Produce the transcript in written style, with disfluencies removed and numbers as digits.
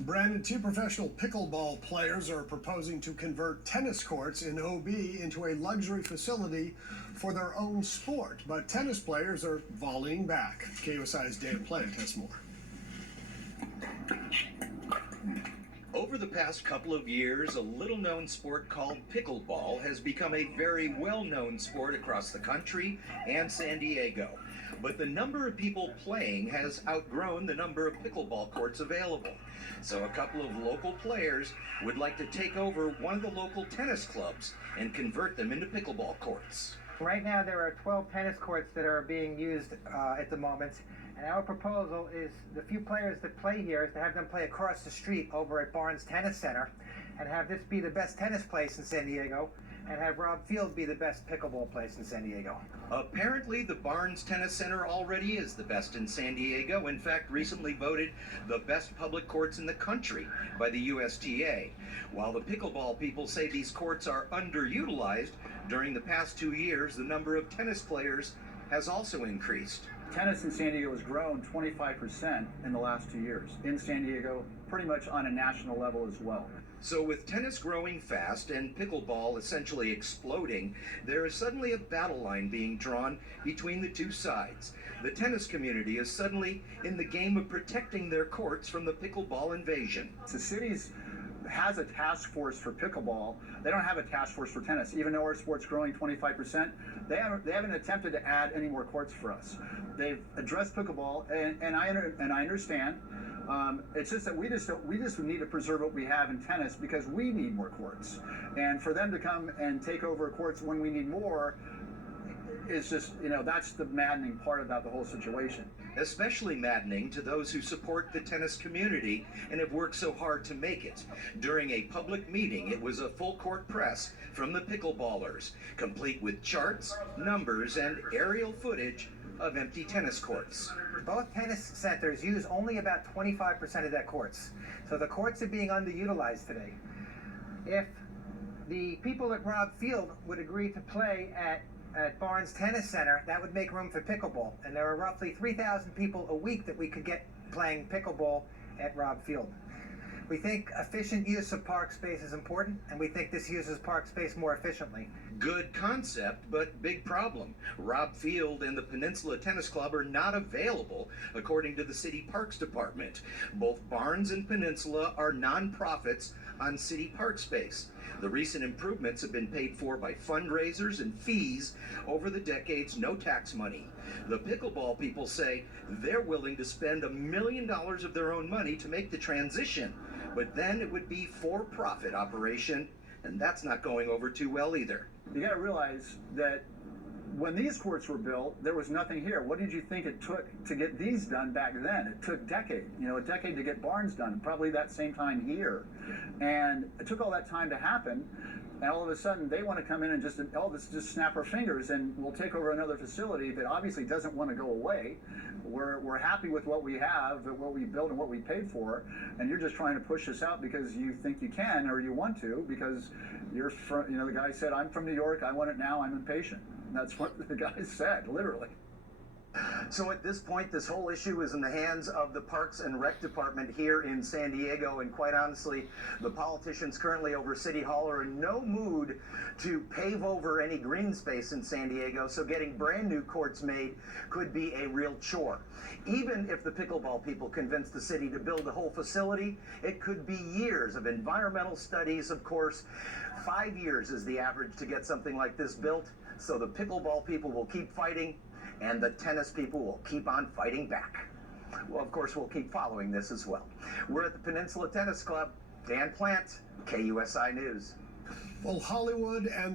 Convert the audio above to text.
Brandon, two professional pickleball players are proposing to convert tennis courts in OB into a luxury facility for their own sport. But tennis players are volleying back. KUSI's Dan Plant has more. Over the past couple of years, a little-known sport called pickleball has become a very well-known sport across the country and San Diego. But the number of people playing has outgrown the number of pickleball courts available. So a couple of local players would like to take over one of the local tennis clubs and convert them into pickleball courts. Right now there are 12 tennis courts that are being used at the moment. And our proposal is the few players that play here is to have them play across the street over at Barnes Tennis Center and have this be the best tennis place in San Diego and have Rob Field be the best pickleball place in San Diego. Apparently the Barnes Tennis Center already is the best in San Diego. In fact, recently voted the best public courts in the country by the USTA. While the pickleball people say these courts are underutilized, during the past 2 years, the number of tennis players has also increased. Tennis in San Diego has grown 25% in the last 2 years. In San Diego, pretty much on a national level as well. So with tennis growing fast and pickleball essentially exploding, there is suddenly a battle line being drawn between the two sides. The tennis community is suddenly in the game of protecting their courts from the pickleball invasion. The city's has a task force for pickleball. They don't have a task force for tennis. Even though our sport's growing 25%, they haven't attempted to add any more courts for us. They've addressed pickleball, and I understand. It's just that we just need to preserve what we have in tennis because we need more courts. And for them to come and take over courts when we need more is just, that's the maddening part about the whole situation. Especially maddening to those who support the tennis community and have worked so hard to make it. During a public meeting, it was a full court press from the pickleballers, complete with charts, numbers, and aerial footage of empty tennis courts. Both tennis centers use only about 25% of their courts. So the courts are being underutilized today. If the people at Rob Field would agree to play at Barnes Tennis Center, that would make room for pickleball. And there are roughly 3,000 people a week that we could get playing pickleball at Rob Field. We think efficient use of park space is important, and we think this uses park space more efficiently. Good concept, but big problem. Rob Field and the Peninsula Tennis Club are not available, according to the City Parks Department. Both Barnes and Peninsula are nonprofits on city park space. The recent improvements have been paid for by fundraisers and fees over the decades, no tax money. The pickleball people say they're willing to spend $1 million of their own money to make the transition, but then it would be for-profit operation, and that's not going over too well either. You got to realize that when these courts were built, there was nothing here. What did you think it took to get these done back then? It took a decade to get Barnes done, probably that same time here. And it took all that time to happen, and all of a sudden they want to come in and just snap our fingers and we'll take over another facility that obviously doesn't want to go away. We're happy with what we have, what we built and what we paid for, and you're just trying to push us out because you think you can or you want to, because you're from, the guy said, I'm from New York, I want it now, I'm impatient. That's what the guy said, literally. So at this point, this whole issue is in the hands of the Parks and Rec Department here in San Diego, and quite honestly, the politicians currently over City Hall are in no mood to pave over any green space in San Diego, so getting brand new courts made could be a real chore. Even if the pickleball people convince the city to build a whole facility, it could be years of environmental studies, of course. 5 years is the average to get something like this built, so the pickleball people will keep fighting, and the tennis people will keep on fighting back. Well, of course, we'll keep following this as well. We're at the Peninsula Tennis Club. Dan Plant, KUSI News. Well, Hollywood and